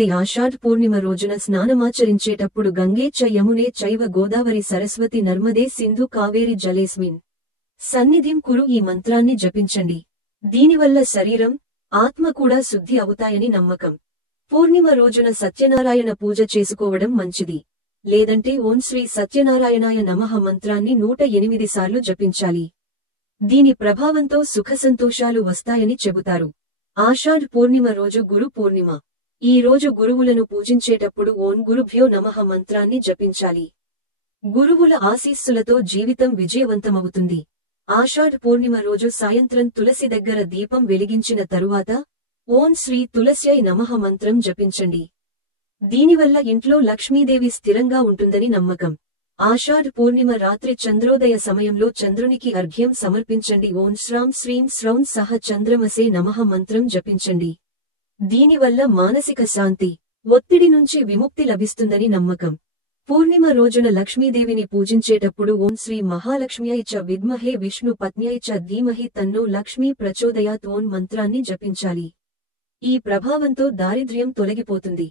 జపించండి. ఆషాఢ పూర్ణిమ రోజున స్నానమాచరించేటప్పుడు గంగే చ యమునే చైవ గోదావరి సరస్వతి నర్మదే సింధు కావేరి జలేస్మిన్ సన్నిధిం కురు. ఈ మంత్రాన్ని జపించండి. దీనివల్ల శరీరం, ఆత్మ కూడా శుద్ధి అవుతాయని నమ్మకం. పూర్ణిమ రోజున సత్యనారాయణ పూజ చేసుకోవడం మంచిది. లేదంటే ఓం శ్రీ సత్యనారాయణాయ నమః మంత్రాన్ని 108 సార్లు జపించాలి. దీని ప్రభావంతో సుఖసంతోషాలు వస్తాయని చెబుతారు. ఆషాఢ పూర్ణిమ రోజు గురు పూర్ణిమ. ఈ రోజు గురువులను పూజించేటప్పుడు ఓం గురుభ్యో నమః మంత్రాన్ని జపించాలి. గురువుల ఆశీస్సులతో జీవితం విజయవంతమవుతుంది. ఆషాఢ పూర్ణిమ రోజు సాయంత్రం తులసి దగ్గర దీపం వెలిగించిన తరువాత ఓం శ్రీ తులస్యై నమః మంత్రం జపించండి. దీనివల్ల ఇంట్లో లక్ష్మీదేవి స్థిరంగా ఉంటుందని నమ్మకం. ఆషాఢ పూర్ణిమ రాత్రి చంద్రోదయ సమయంలో చంద్రునికి అర్ఘ్యం సమర్పించండి. ఓం శ్రాం శ్రీం శ్రౌం సహ చంద్రమసే నమః మంత్రం జపించండి. దీనివల్ల మానసిక శాంతి, ఒత్తిడి నుంచి విముక్తి లభిస్తుందని నమ్మకం. పూర్ణిమ రోజున లక్ష్మీదేవిని పూజించేటప్పుడు ఓం శ్రీ మహాలక్ష్మ్యై చ విద్మహే విష్ణు పత్న్యై చ ధీమహి తన్నో లక్ష్మీ ప్రచోదయాత్ ఓం మంత్రాన్ని జపించాలి. ఈ ప్రభావంతో దారిద్ర్యం తొలగిపోతుంది.